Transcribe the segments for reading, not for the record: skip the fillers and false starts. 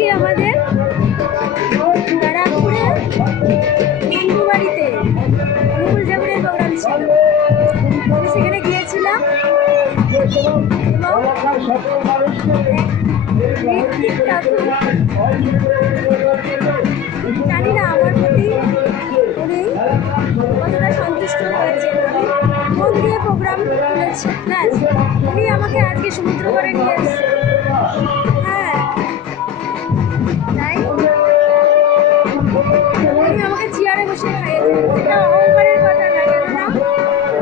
দেখি আমাদের ব্যারাকপুরে হিন্দু বাড়িতে অনুকূল ঠাকুরের প্রোগ্রাম ছিল। আমি সেখানে গিয়েছিলাম জানি না আমার প্রতি উনি কতটা সন্তুষ্ট হয়েছেন। মন দিয়ে প্রোগ্রাম করেছে, প্লাস উনি আমাকে আজকে সমুদ্র করে নিয়ে এসেছে। হ্যাঁ, তাই উনি আমাকে চেয়ারে বসে খাইয়েছেন। এটা অহংকারের কথা না, কেননা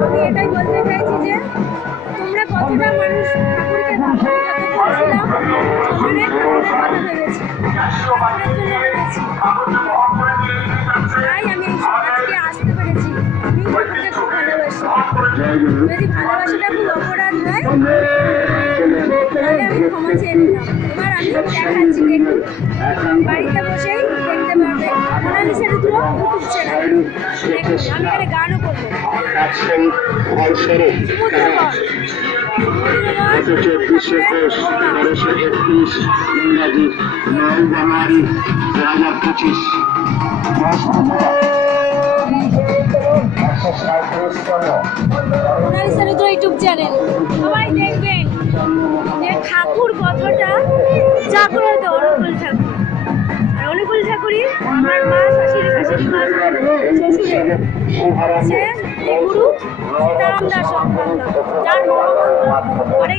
আমি এটাই বলতে চাইছি যে তোমরা কতটা মানুষ ঠাকুরকে বলছিলাম অনেক ঠাকুরের কথা ভেবেছি, তাই আমি এই সময় থেকে আসতে পেরেছি। আমি ঠাকুরকে খুব ভালোবাসি। যদি ভালোবাসাটা খুব অপরাধ হয় তাহলে আমি ক্ষমা চেয়ে নিলাম। এবার আমি দেখাচ্ছি, দেখুন বাড়িতে বসেই দেখতে পারবেন মোনালিসা রুদ্র ইউটিউব চ্যানেল। দেখুন আমি এখানে গানও করবো। মোনালিসা রুদ্র ইউটিউব চ্যানেল সবাই দেখবেন যে ঠাকুর কতটা জাগ্রত। অনুকূল ঠাকুর, আর অনুকূল ঠাকুরই আমার মা, শাশুড়ি, শ্বশুরের সে গুরু সীতারাম দাস, যার মহামন্ত্র হরে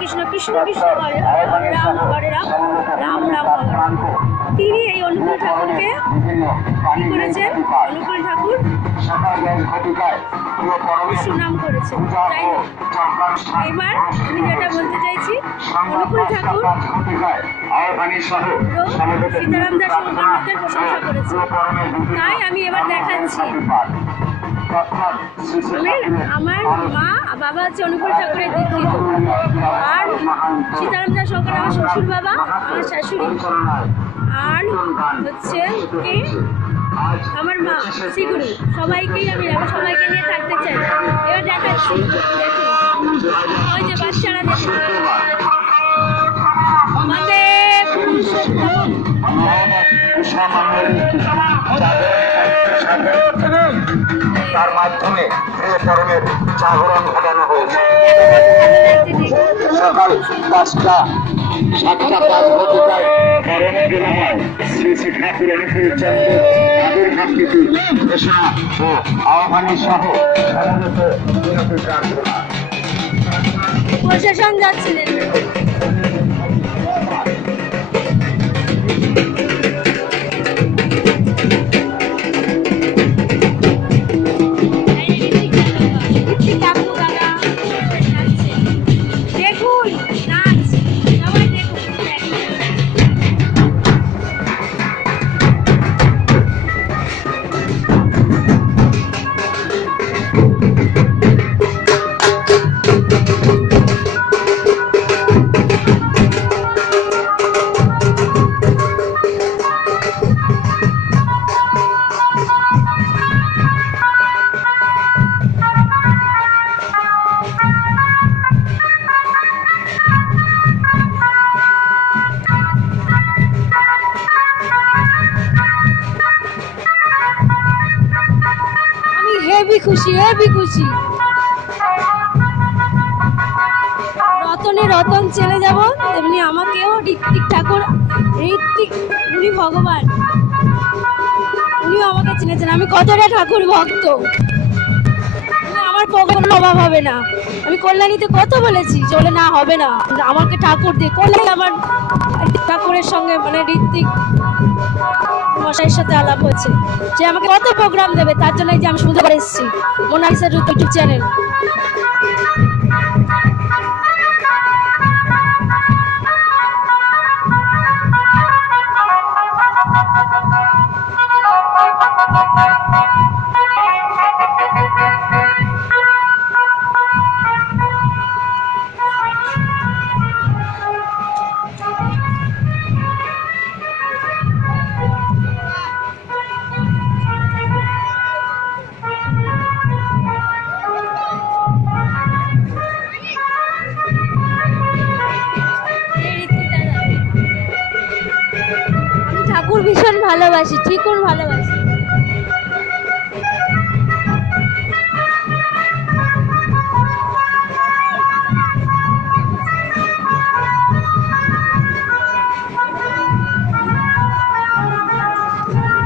কৃষ্ণ কৃষ্ণ কৃষ্ণ হরে হরে, হরে রাম রাম রাম হরে। তিনি এই অনুকূল ঠাকুরকে কি করেছেন? অনুকূল ঠাকুর সুনাম করেছেন। যাই হোক, এবার আমি যেটা বলতে চাইছি, অনুকূল ঠাকুর সীতারাম দাস মহামন্ত্রের প্রশংসা করেছে। তাই আমি এবার দেখাচ্ছি, আমার মা বাবা হচ্ছে অনুকূল ঠাকুরের দীক্ষিত, আর সীতারাম দাস সরকার আমার শ্বশুর বাবা, আমার শাশুড়ি, আর হচ্ছে কি আমার মা শ্রীগুরু। সবাইকেই আমি সবাইকে নিয়ে থাকতে চাই। এবার দেখাচ্ছি, দেখুন ওই যে বাচ্চারা দেখুন তার মাধ্যমে প্রিয়তরণের জাগরণ ঘটানো হয়েছে। সকাল 5টা 7:05 ঘটিকায় করণে বিরামায় শ্রী শ্রী ঠাকুর অনুকূল চন্দ্র আবির্ভাবনীতি ঘোষণা ও আহ্বানের সহ সমবেত বিরতি প্রার্থনা প্রশাসন যাচ্ছিলেন। হেবি খুশি। রতনে রতন চলে যাব, তেমনি আমাকেও ঋত্বিক ঠাকুর, ঋত্বিক উনি ভগবান, উনিও আমাকে চিনেছেন আমি কতটা ঠাকুর ভক্ত। আমার প্রোগ্রাম অভাব হবে না। আমি কল্যাণীতে কত বলেছি, চলে না হবে না, আমাকে ঠাকুর দিয়ে কল্যাণী আমার ঠাকুরের সঙ্গে মানে ঋত্বিক মশাইয়ের সাথে আলাপ হয়েছে, যে আমাকে কত প্রোগ্রাম দেবে, তার জন্য যে আমি সুন্দর করে এসেছি মোনালিসা রুদ্র ইউটিউব চ্যানেল। ভীষণ ভালোবাসি, ঠিকুর ভালোবাসি।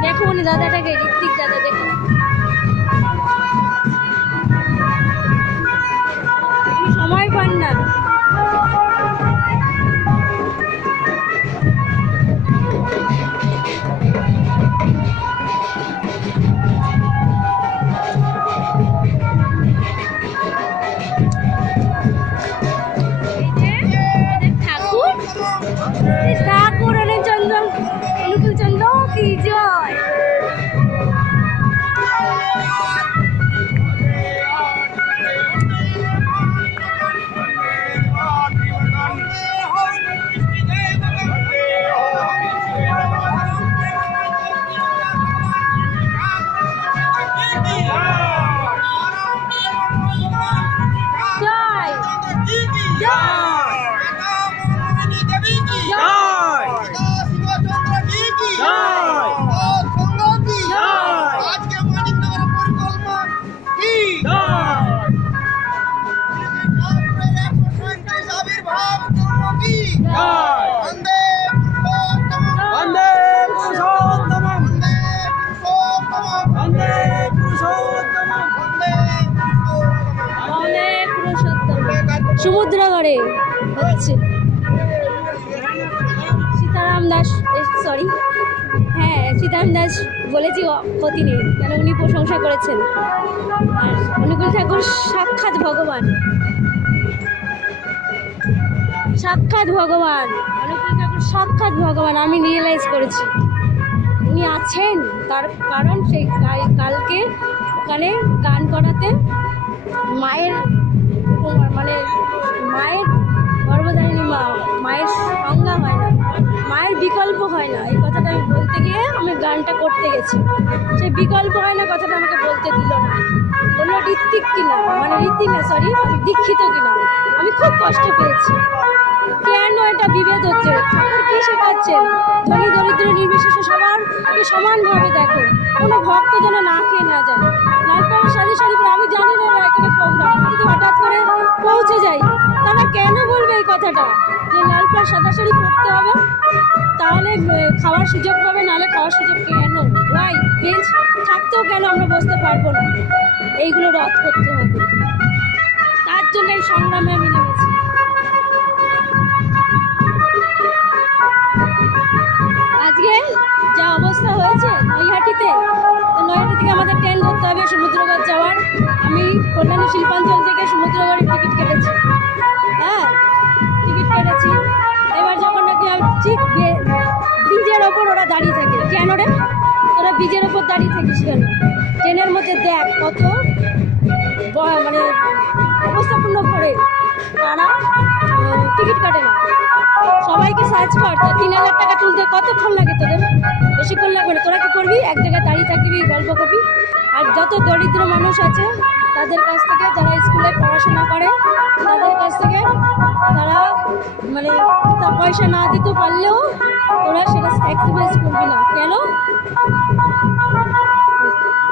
দেখুন দাদাটাকে, ঋত্বিক দাদা দেখুন, সময় পান না। ঠাকুর ঠাকুর অনুকূল চন্দ্র কি জয়। সমুদ্রগড়ে হচ্ছে সীতারাম দাস, সরি হ্যাঁ সীতারাম দাস বলেছি ক্ষতি নেই, কেন উনি প্রশংসা করেছেন। আর অনুকূল ঠাকুর সাক্ষাৎ ভগবান, সাক্ষাৎ ভগবান, অনুকূল ঠাকুর সাক্ষাৎ ভগবান। আমি রিয়েলাইজ করেছি উনি আছেন, তার কারণ সেই কালকে ওখানে গান করাতে মায়ের মানে মায়ের গর্ভধারিণী মা, মায়ের সংজ্ঞা হয় না, মায়ের বিকল্প হয় না, এই কথাটা আমি বলতে গিয়ে আমি গানটা করতে গেছি। সেই বিকল্প হয় না কথাটা আমাকে বলতে দিল না, বললো ঋত্বিক কিনা, মানে ঋত্বিক না সরি আমি দীক্ষিত কিনা। আমি খুব কষ্ট পেয়েছি, কেন এটা বিভেদ হচ্ছে? ঠাকুর কি শেখাচ্ছেন? ধনী দরিদ্র নির্বিশেষে সবারকে সমানভাবে দেখো, কোনো ভক্ত যেন না খেয়ে না যায়। লালপাড়ার সাথে সাথে আমি জানি না এখানে প্রোগ্রাম, যদি হঠাৎ করে পৌঁছে যাই তারা কেন বলবে এই কথাটা যে লালপাড় সাদা শাড়ি পরতে হবে, তাহলে খাওয়ার সুযোগ পাবে, নাহলে খাওয়ার সুযোগ কেন? ওয়াই বেঞ্চ থাকতেও কেন আমরা বসতে পারবো না? এইগুলো রদ করতে হবে, তার জন্য এই সংগ্রামে আমি নেমেছি। আজকে যা অবস্থা হয়েছে নৈহাটিতে, তো নৈহাটি থেকে আমাদের ট্রেন ধরতে হবে সমুদ্রগড় যাওয়ার। আমি কল্যাণী শিল্পাঞ্চল থেকে সমুদ্রগড়ের টিকিট কেটেছি, হ্যাঁ টিকিট কেটেছি। এবার যখন নাকি ঠিক ব্রিজের ওপর ওরা দাঁড়িয়ে থাকে, কেন রে ওরা ব্রিজের ওপর দাঁড়িয়ে থাকিস কেন? ট্রেনের মধ্যে দেখ কত মানে অবস্থাপূর্ণ করে তারা টিকিট কাটে না, সবাইকে সার্চ কর। 3000 টাকা তুলতে কতক্ষণ লাগে তোদের? বেশিক্ষণ লাগবে না। তোরা কি করবি? এক জায়গায় দাঁড়িয়ে থাকবি, গল্প করবি। আর যত দরিদ্র মানুষ আছে তাদের কাছ থেকে, যারা স্কুলে পড়াশোনা করে তাদের কাছ থেকে তারা মানে তা পয়সা না দিতে পারলেও তোরা সেটা স্যাক্রিফাইস করবি না। কেন?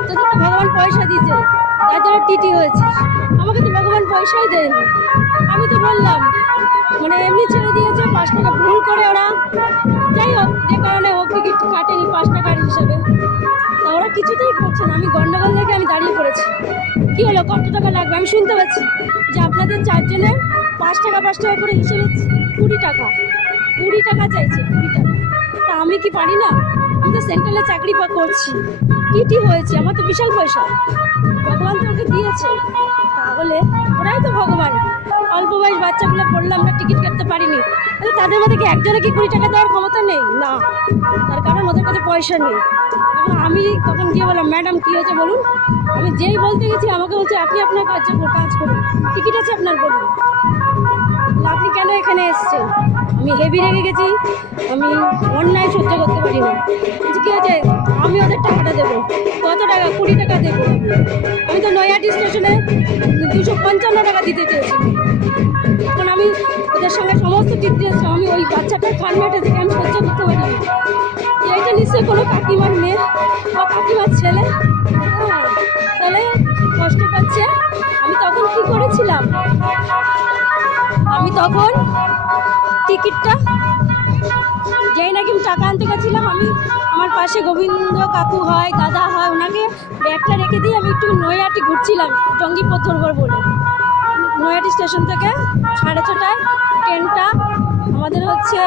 তোদের তো ভগবান পয়সা দিয়েছে, তার জন্য টিটি হয়েছিস। আমাকে তো ভগবান পয়সাই দেয়নি। আমি তো বললাম মানে এমনি ছেড়ে দিয়েছে, 5 টাকা ভুল করে ওরা, যাই হোক যে কারণে হোক টিকিট কাটেনি 5 টাকার হিসেবে, তা ওরা কিছুতেই করছে না। আমি গন্ডগোল থেকে আমি দাঁড়িয়ে পড়েছি। কী হলো, কত টাকা লাগবে? আমি শুনতে পাচ্ছি যে আপনাদের 4 জনের 5 টাকা করে হিসেবে 20 টাকা চাইছে, 20 টাকা। তা আমি কি পারি না? আমি তো সেন্ট্রালে চাকরি করছি, টিটি হয়েছে, আমার তো বিশাল পয়সা ভগবান তো ওকে দিয়েছে। তাহলে ওরাই তো ভগবান। অল্প বয়স বাচ্চাগুলো পড়লে আমরা টিকিট কাটতে পারিনি, তাদের মধ্যে কি একজনে কি 20 টাকা দেওয়ার ক্ষমতা নেই? না, তার কারণ ওদের কাছে পয়সা নেই। এখন আমি তখন গিয়ে বললাম, ম্যাডাম কী হয়েছে বলুন। আমি যেই বলতে গেছি আমাকে বলছে আপনি আপনার কাজ করুন, টিকিট আছে আপনার বলুন, আপনি কেন এখানে এসছেন? আমি হেভি রেগে গেছি, আমি অন্যায় সহ্য করতে পারি না। কী হয়েছে? আমি ওদের টাকাটা দেবো। কত টাকা? 20 টাকা দেবো। আমি তো নৈহাটি স্টেশনে 255 টাকা দিতে চেয়েছি। এখন আমি ওদের সঙ্গে সমস্ত টিকিট, আমি ওই বাচ্চাটার কান্নাটা থেকে আমি সহ্য করতে পারি না। এইটা নিশ্চয়ই কোনো কাকিমার মেয়ে বা কাকিমার ছেলে, হ্যাঁ, তাহলে কষ্ট পাচ্ছে। আমি তখন কি করেছিলাম, আমি তখন টিকিটটা যেই নাকি আমি টাকা আনতে গেছিলাম, আমি আমার পাশে গোবিন্দ কাকু হয়, দাদা হয়, ওনাকে ব্যাগটা রেখে দিয়ে আমি একটু নৈহাটি ঘুরছিলাম টঙ্গিপুর ধরবো বলে। নৈহাটি স্টেশন থেকে 6:30টায় ট্রেনটা আমাদের হচ্ছে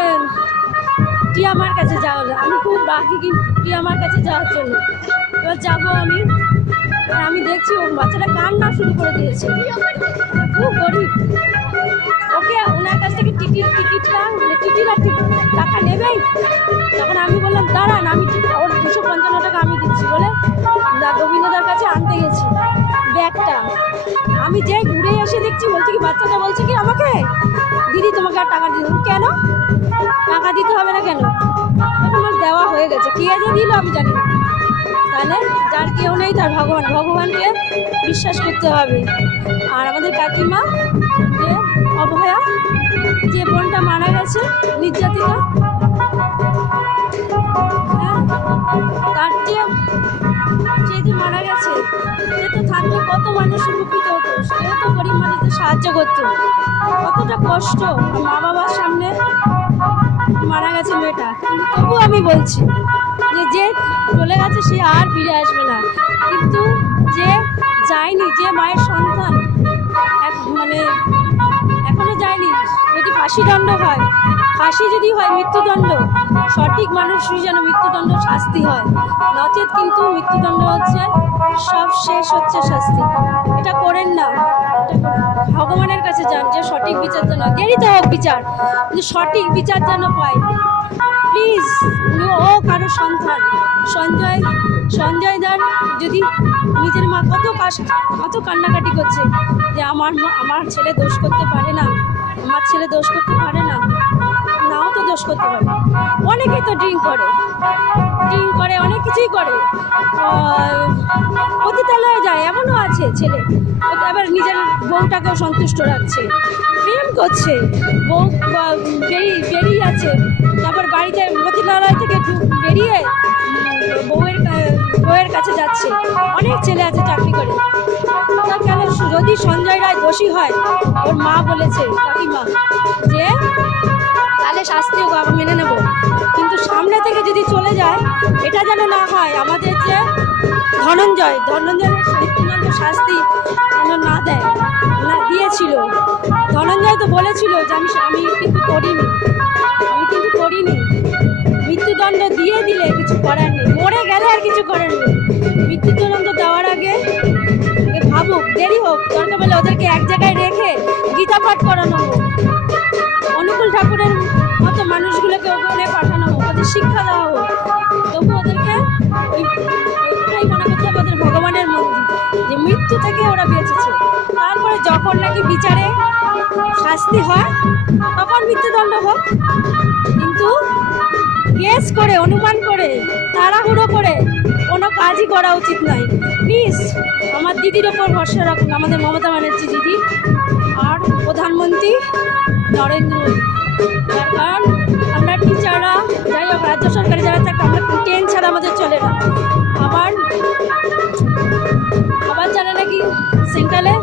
টিয়ামার কাছে যাওয়া হলো। আমি খুব রাখি কিন্তু টিয়ামার কাছে যাওয়ার জন্য। এবার যাবো আমি, আর আমি দেখছি ও বাচ্চাটা কান্না শুরু করে দিয়েছে, খুব গরিব। ওকে ওনার কাছ থেকে টিটিটা টাকা নেবেই। তখন আমি বললাম দাঁড়ান, আমি ওর 255 টাকা আমি দিচ্ছি বলে গোবিন্দদার কাছে আনতে গেছি ব্যাগটা। আমি যে ঘুরে এসে দেখছি, বলছি কি বাচ্চাটা বলছে কি আমাকে, দিদি তোমাকে আর টাকা দিতে, কেন টাকা দিতে হবে না কেন? আমার দেওয়া হয়ে গেছে, কে যে দিল আমি জানি না। তাহলে যার কেউ নেই তার ভগবান, ভগবানকে বিশ্বাস করতে হবে। আর আমাদের কাকিমা যে অভয়া, যে বোনটা মারা গেছে নির্যাতিতা, হ্যাঁ, তার যে মারা গেছে, সে তো থাকলে কত মানুষ উপকৃত হতো, সেও তো গরিব মানুষদের সাহায্য করতো। কতটা কষ্ট, মা বাবার সামনে মারা গেছে মেয়েটা। কিন্তু তবু আমি বলছি যে চলে গেছে সে আর ফিরে আসবে না, কিন্তু যে যায়নি, যে মায়ের সন্তান মানে এখনো যায়নি, যদি ফাঁসিদণ্ড হয়, ফাঁসি যদি হয়, মৃত্যুদণ্ড, সঠিক মানুষই যেন মৃত্যুদণ্ড শাস্তি হয়, নচেত কিন্তু মৃত্যুদণ্ড হচ্ছে সব শেষ হচ্ছে শাস্তি। এটা করেন না, ভগবানের কাছে যান যে সঠিক বিচার যেন, দেরিতে হোক বিচার, কিন্তু সঠিক বিচার যেন পায় প্লিজ। ও কারো সন্তান, সঞ্জয় দার যদি নিজের মা কত কান্নাকাটি করছে যে আমার ছেলে দোষ করতে পারে না, আমার ছেলে দোষ করতে পারে না, নাও তো দোষ করতে পারে। অনেকেই তো ড্রিঙ্ক করে, অনেক কিছুই করে, পতিতালয়ে যায়, এমনও আছে ছেলে। এবার নিজের বউটাকেও সন্তুষ্ট রাখছে, প্রেম করছে, বউ বেরিয়ে আছে, তারপর বাড়িতে পতিতালয় থেকে বেরিয়ে বউয়ের কাছে যাচ্ছে। অনেক ছেলে আছে চাকরি করে। কেন যদি সঞ্জয় রায় দোষী হয়, ওর মা বলেছে কাকিমা যে তাহলে শাস্তি মেনে নেব, কিন্তু সামনে থেকে যদি চলে যায়, এটা যেন না হয়। আমাদের যে ধনঞ্জয়ের মৃত্যুদণ্ড শাস্তি যেন না দেয়, না দিয়েছিল। ধনঞ্জয় তো বলেছিল যে আমি কিন্তু করিনি, মৃত্যুদণ্ড দিয়ে দিলে কিছু করার নেই, মরে গেলে আর কিছু করার নেই। মৃত্যুদণ্ড দেওয়ার আগে ভাবুক, দেরি হোক, দরকার বলে ওদেরকে এক জায়গায় রেখে গীতা পাঠ করানো হোক, অনুকূল ঠাকুরের মতো মানুষগুলোকে ওখানে পাঠানো হোক, ওদের শিক্ষা দেওয়া হোক। তবু ওদেরকে ওইটাই মনে করতে হবে ওদের ভগবানের মন্দির, যে মৃত্যু থেকে ওরা বেঁচেছে। তারপরে যখন নাকি বিচারে শাস্তি হয়, তখন মৃত্যুদণ্ড হোক, কিন্তু গেস করে, অনুমান করে, তাড়াহুড়ো করে কোনো কাজই করা উচিত নয়। প্লিজ আমার দিদির ওপর ভরসা রাখুন, আমাদের মমতা ব্যানার্জি দিদি আর প্রধানমন্ত্রী নরেন্দ্র মোদী। তার কারণ আমরা টিচাররা, যাই হোক, রাজ্য সরকারে যারা থাকে, আমরা ট্রেন ছাড়া আমাদের চলে না। আবার যারা নাকি সেন্ট্রালে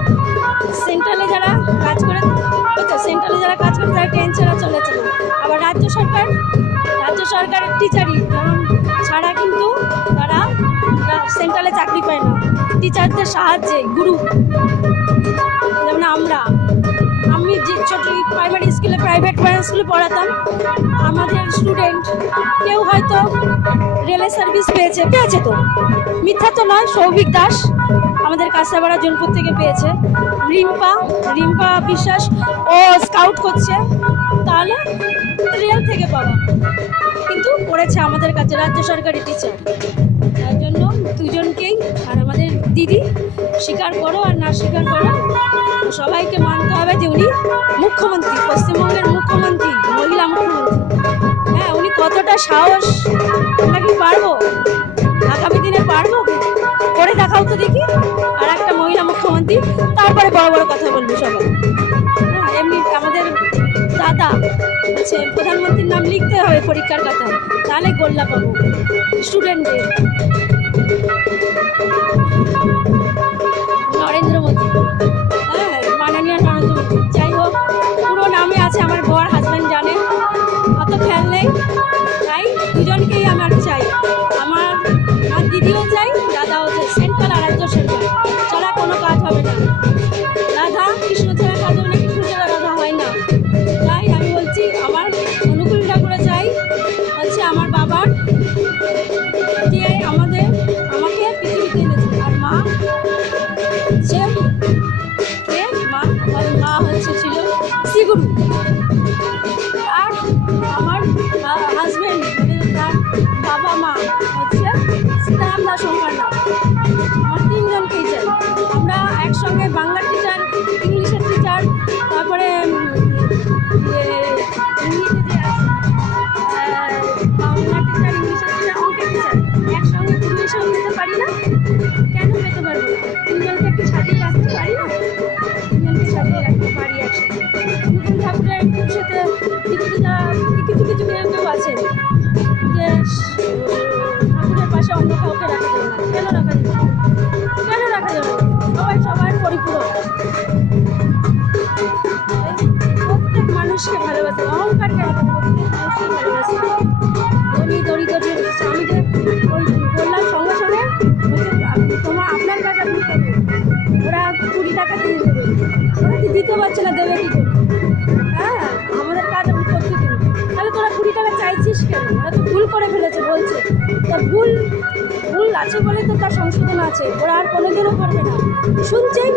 যারা কাজ করে, তারা ট্রেন ছাড়া চলেছে না। আবার রাজ্য সরকারের টিচারই ছাড়া কিন্তু তারা সেন্ট্রালে চাকরি পায় না। টিচারদের সাহায্যে গুরু, যেমন আমি যে ছোট প্রাইমারি স্কুলে, প্রাইভেট স্কুলে পড়াতাম, আমাদের স্টুডেন্ট কেউ হয়তো রেলের সার্ভিস পেয়েছে তো, মিথ্যা তো নয়, সৌভিক দাস আমাদের কাঁচরাপাড়া জোনপুর থেকে পেয়েছে, রিম্পা বিশ্বাস ও স্কাউট করছে, তাহলে রেল থেকে পাওয়া, কিন্তু পড়েছে আমাদের কাছে রাজ্য সরকারি টিচার। তার জন্য দুজনকেই, আর আমাদের দিদি, স্বীকার করো আর না স্বীকার করো, সবাইকে মানতে হবে যে উনি মুখ্যমন্ত্রী, পশ্চিমবঙ্গের মুখ্যমন্ত্রী, মহিলা মুখ্যমন্ত্রী। হ্যাঁ, উনি কতটা সাহস, আমরা কি পারবো? আগামী দিনে পারবো? করে দেখাও তো দেখি, আর একটা মহিলা মুখ্যমন্ত্রী, তারপরে বড় বড় কথা বলবে সবাই। হ্যাঁ, এমনি আমাদের দাদা বলছে প্রধানমন্ত্রীর নাম লিখতে হবে পরীক্ষার খাতায়, তাহলে গোল্লা পাবো স্টুডেন্টদের। নরেন্দ্র মোদী, হ্যাঁ মাননীয় নরেন্দ্র মোদী। যাই হোক, পুরো নামে আছে, আমার বর হাজব্যান্ড জানে, অত খেয়াল নেই। তাই দুজনকেই আমার চাই, আমার দিদিও চাই, দাদাও চাই। সেন্ট্রাল আর রাজ্য সেন্ট্রাল ছাড়া কোনো কাজ হবে না। রাধা কৃষ্ণ ছাড়া কাজ হবে না, কৃষ্ণ ছাড়া রাধা হয় না। তাই আমি বলছি আমার অনুকূল ঠাকুরও চাই, হচ্ছে আমার বাবার যে আমাকে পৃথিবীতে এনেছে। আর মা হচ্ছে কে, মা হচ্ছে ছিল শ্রীগুরু। আর আমার হাজব্যান্ড মানে তার বাবা মা হচ্ছে সীতারাম দাস ওঙ্কারনাথ। আমার তিনজনকেই চাই। আমরা একসঙ্গে বাংলার টিচার, ইংলিশের টিচার, তারপরে বাংলা টিচার, ইংলিশের টিচার, অঙ্কের টিচার একসঙ্গে পরিবেশন পেতে পারি না? কেন পেতে পারবো না? তিনজনকে একটু সাজিয়ে রাখতে পারি না? তিনজনকে সাজিয়ে রাখতে পারি একসাথে। নতুন ঠাকুরের সাথে কিছু কেউ আছে যে ঠাকুরের পাশে অন্য কাউকে রাখা যাবে না। কেন রাখা যাবে না? কেন রাখা যাবে না? সবার পরিপূরক। প্রত্যেক মানুষকে ভালোবাসে, অহংকারকে প্রত্যেক মানুষকে ভালোবাসে। ধনী দরিদ্র আমি যে ওই বললাম সঙ্গে সঙ্গে আপনার কাজ আপনি করবেন। ওরা 20 টাকা দিয়ে দেবে, ওরা কি দিতে পারছে না, দেবে কি করে? হ্যাঁ, আমাদের কাজ আমি করতে দিন। তাহলে তোরা 20 টাকা চাইছিস কেন? ওরা তো ভুল করে ফেলেছে বলছে, তা ভুল আছে বলে তো তার সংশোধন আছে। ওরা আর কোনোদিনও করবে না, শুনছেই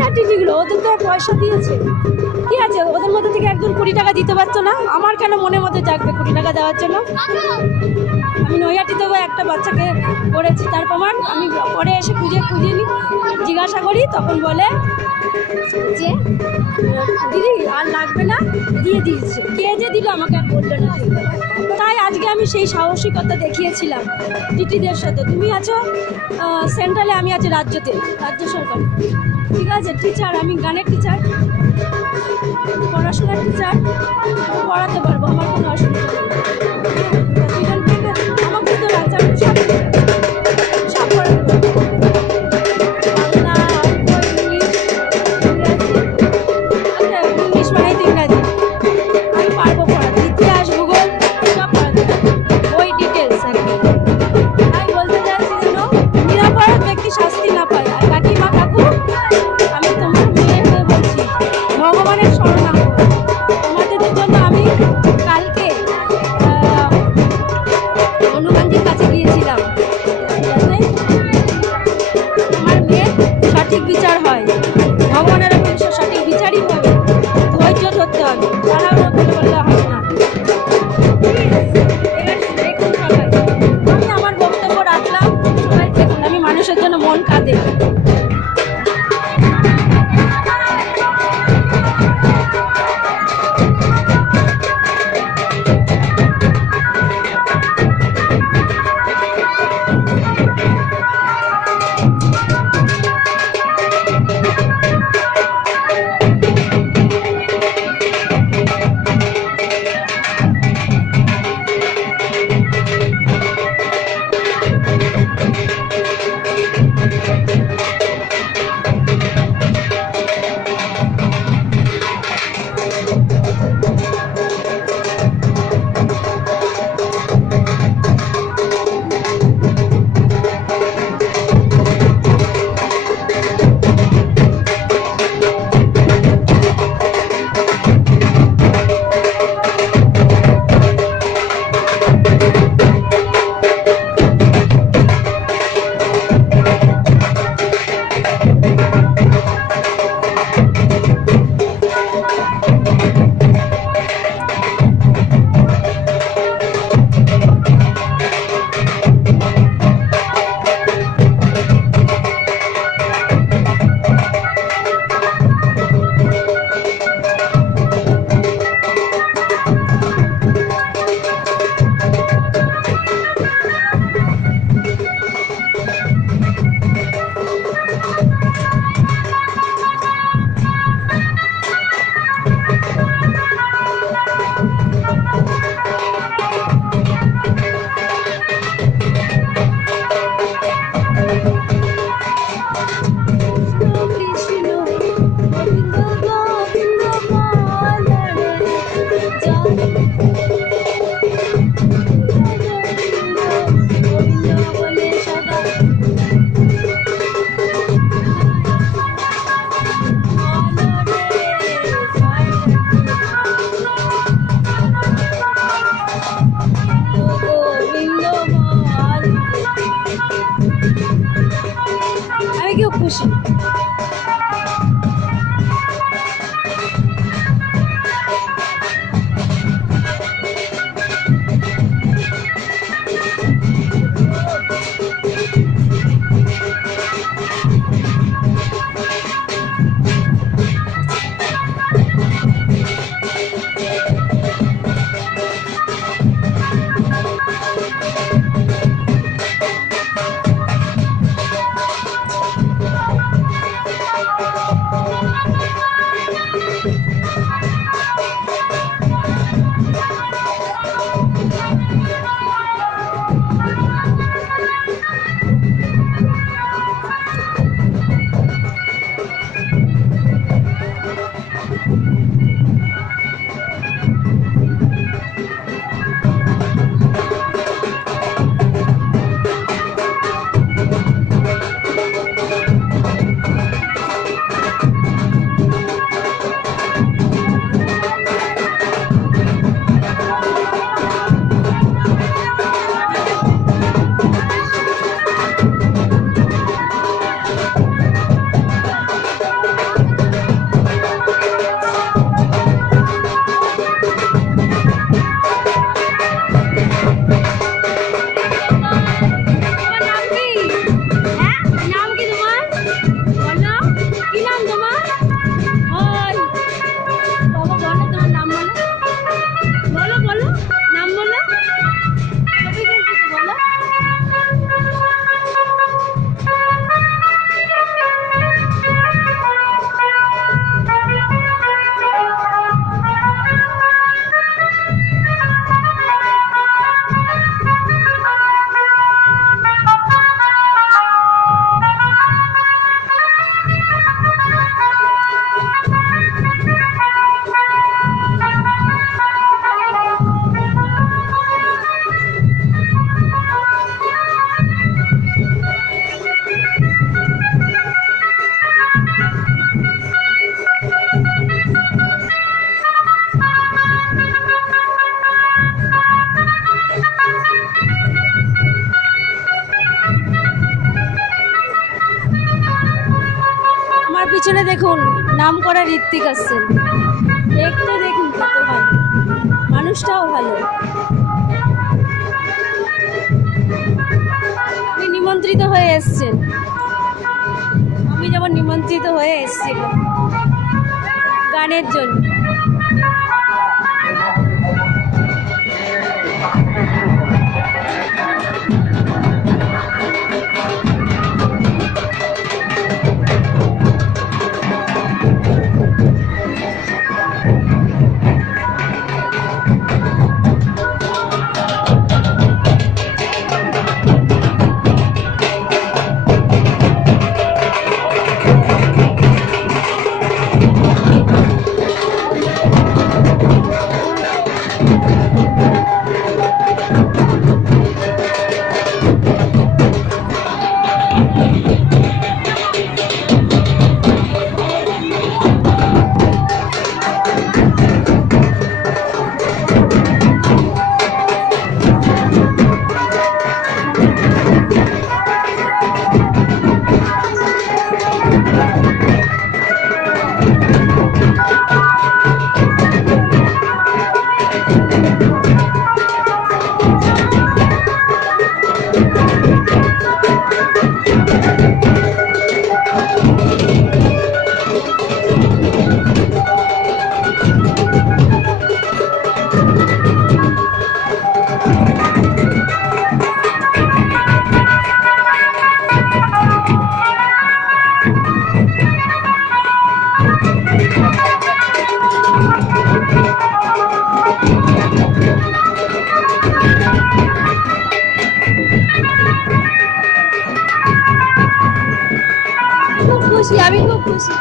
না টিটিগুলো। ওদের তো পয়সা দিয়েছে, কি আছে ওদের মধ্যে থেকে একজন 20 টাকা দিতে পারতো না? আমার কেন মনে মধ্যে জাগবে 20 টাকা দেওয়ার জন্য? আমি নৈহাটিতে একটা বাচ্চাকে করেছি, তার প্রমাণ আমি পরে এসে খুঁজে জিজ্ঞাসা করি, তখন বলে যে দিদি আর লাগবে না, দিয়ে দিয়েছে। কে যে দিল আমাকে আর বললো না। তাই আজকে আমি সেই সাহসিকতা দেখিয়েছিলাম টিটিদের সাথে। তুমি আছো সেন্ট্রালে, আমি আছি রাজ্য সরকার, ঠিক আছে? টিচার, আমি গানের টিচার, পড়াশোনার টিচার, পড়াতে পারবো, আমার কোনো অসুবিধা নেই। আমাকে তো রাজা সব পড়াতে পারবো। বাংলা, ইংলিশ মানে ইংরাজি আমি পারবো পড়াতে, ইতিহাস, ভূগোল সব পড়াতে পারবো, ওই ডিটেলস আর কি। তাই বলতে চাইছি যেন নিরাপরাধ ব্যক্তি শাস্তি না পায়। আর কাকিমা, কাকু, আমি তোমার মেয়ে হয়ে বলছি, ভগবানের শরণাগত। তোমাদের জন্য আমি কাল বলে সদা আমি কেউ খুশি। পিছনে দেখুন নাম করা ঋত্বিক আসছেন, দেখতে দেখুন কত ভালো, মানুষটাও ভালো। উনি নিমন্ত্রিত হয়ে এসছেন, আমি যেমন নিমন্ত্রিত হয়ে এসেছিলাম গানের জন্য। আমি খুব খুশি।